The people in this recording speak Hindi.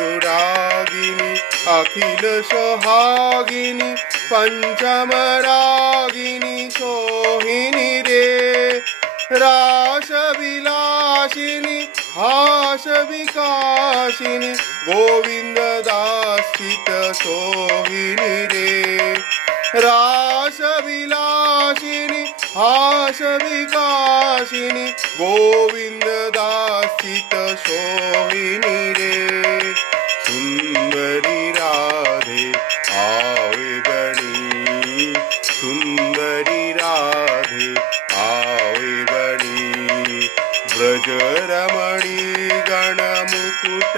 नवनुरागिनी अखिल सोहागिनी पंचमरागिनी सोहिनी रे रास विलासिनी हास विकासिनी गोविंद दासित सोहिनी रे रास विलासिनी हास विकासिनी गोविंद दासित सोहिनी रे सुंदरी राधे आवे बड़ी सुंदरी राधे आवे बड़ी ब्रज रमणी गण मुकुट